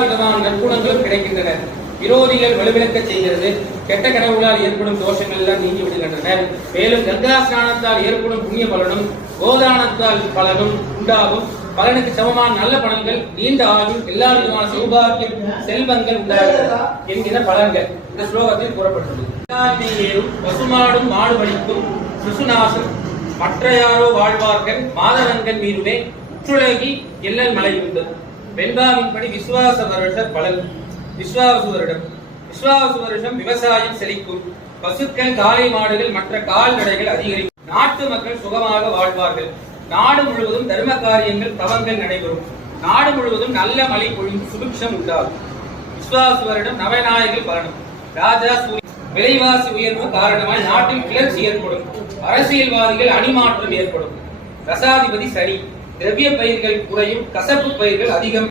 விதமான நற்குணங்களும் கிடைக்கின்றன. விரோதிகள் வலுவிழக்க செய்கிறது. கெட்ட கனவுகளால் ஏற்படும் தோஷங்கள் எல்லாம் நீங்கி விடுகின்றன. மேலும் கங்கா ஸ்நானத்தால் ஏற்படும் புண்ணிய பலனும் கோதானத்தால் பலனும் உண்டாகும். பலனுக்கு சமமான நல்ல பலன்கள், நீண்ட ஆயுள், எல்லா விதமான சௌபாகியம், செல்வங்கள் உண்டாகிறது என்கிற பலன்கள் இந்த ஸ்லோகத்தில் கூறப்பட்டுள்ளது. ஏறும் பசுமாடும் மாடு வலிக்கும் சிசுநாசம் மற்ற யாரோ வாழ்வார்கள் மாதவன்கள் மீதுமே உற்றுலகி எல்லல் மலை உண்டு. வெண்பாவின்படி விசுவாச வருஷ பலன். விஸ்வாசு வருடம். விஸ்வாசு வருஷம் விவசாயம் செழிக்கும். பசுக்கள், காளை மாடுகள், மற்ற கால்நடைகள் அதிகரிக்கும். நாட்டு மக்கள் சுகமாக வாழ்வார்கள். நாடு முழுவதும் தர்ம காரியங்கள், தவங்கள் நடைபெறும். நாடு முழுவதும் நல்ல மழை பொழிந்து சுபிக்ஷம் உண்டாகும். விஸ்வாசு வருடம் நவநாயகர்கள் பலனும். ராஜா சூரிய விலைவாசி உயர்வு காரணமாய் நாட்டில் கிளர்ச்சி ஏற்படும். அரசியல்வாதிகள் அணிமாற்றம் ஏற்படும். ரசாதிபதி சனி. திரவிய பயிர்கள் குறையும். கசப்பு பயிர்கள் அதிகம்.